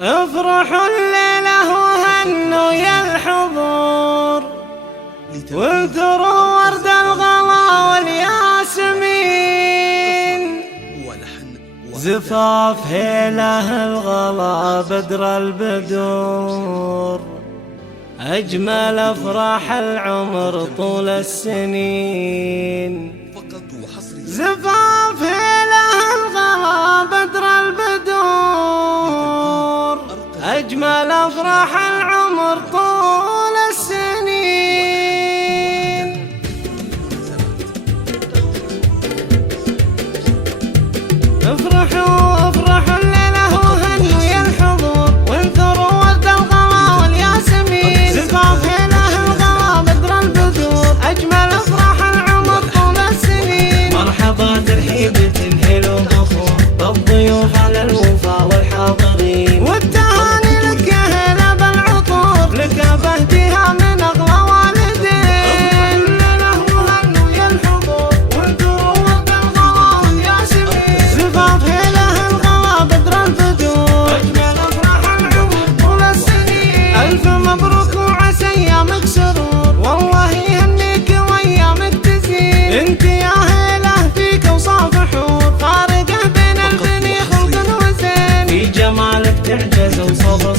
افرحوا الليلة وهنوا يا الحضور، وانثروا ورد الغلا والياسمين. زفاف هيله الغلا بدر البدور، أجمل أفراح العمر طول السنين. زفاف هيله الغلا بدر البدور، أجمل أفراح العمر طول السنين. افرحوا افرحوا الليلة وهنوا يا الحضور، وانثروا ورد الغلا والياسمين. زفاف هيله الغلا بدر البدور، أجمل أفراح العمر طول السنين. مرحبا ترحيب تنهل وبخور بالضيوف على الوفا والحاضرين، والتهاني لك يا هلا بالعطور، لك بهديها من أغلى والدين. الليلة وهنوا يا الحضور، وانثروا ورد الغلا والياسمين. زفاف هيله الغلا بدر البدور، أجمل أفراح العمر طول السنين. ألف مبروك وعسى أيامك سرور، والله يهنيك وأيامك تزين. انت يا هيله فيك أوصاف حور، فارقة بين البني خلق وزين. في جمالك تعجز وصبر